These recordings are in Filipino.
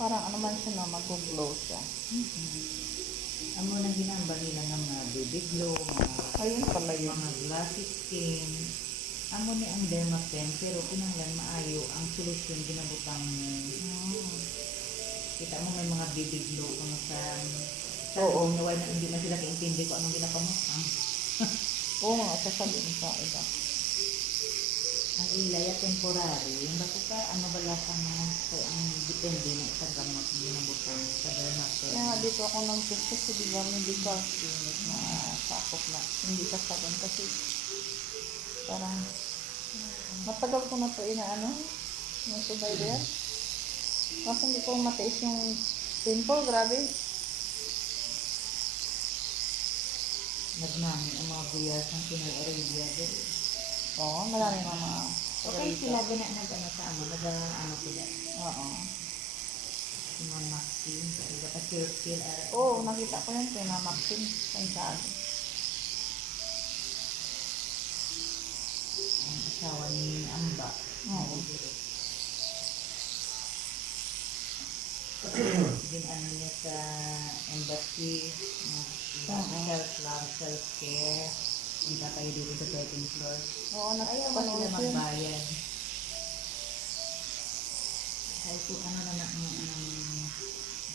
Parang ano man siya na mag-glow siya. Ang mga ginamba nila ng mga baby glow, Ayun pala yun. mga glassy skin. Amo ni ang Dermapen, pero kinanglan maayo ang solusyon ginabutang mo. Kita mo may mga baby glow kung sa Oo. naway na hindi na sila kaintindi ko anong ginapamutang. Oo nga, sasabihin sa iba. Ang ilaya temporary, yung basta ka ano bala ka na so ang depende na isang gamot ng ginabutang sa Dermapen. Kaya dito ako nang test kasi di ba medical clinic na sakop na hindi kasaban kasi parang matagal ko na to inaano yung survivor. Kasi hindi ko matiis yung pimple, grabe. Nagmami ang mga buyas ng Pinay Arabia din. Oo, marami mga Okay sila din na nag-ano sa amo, nag-ano sila. Oo. Si Ma'am Maxine, nag-a-circle. Oo, nakita ko yan kay Mama Maxine. Kaya sa akin. Ang asawa ni Amba. Oo. Ginano niya sa embassy, self-love, self-care. Punta kayo dito sa 13th floor. Oo, Ayaw nakita ba ko sila yun. magbayad? Kahit kung ano na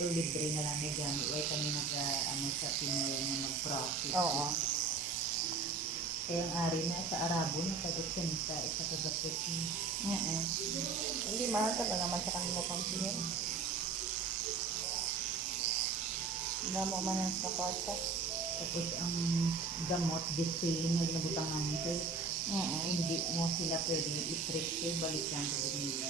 libre na lang may gamit. Huwag kami ano sa Pinoy na mag-profit. Oo. Kaya ang ari na sa Arabo na pag-80 isa kagapit niya. Hindi, mahal ka ba naman sa kanila pampingin? Hindi mo man yan sa kwarta. Tapos ang gamot, distilling, nagbutang namin. Hindi mo sila pwede i-treat, balik lang ko nila.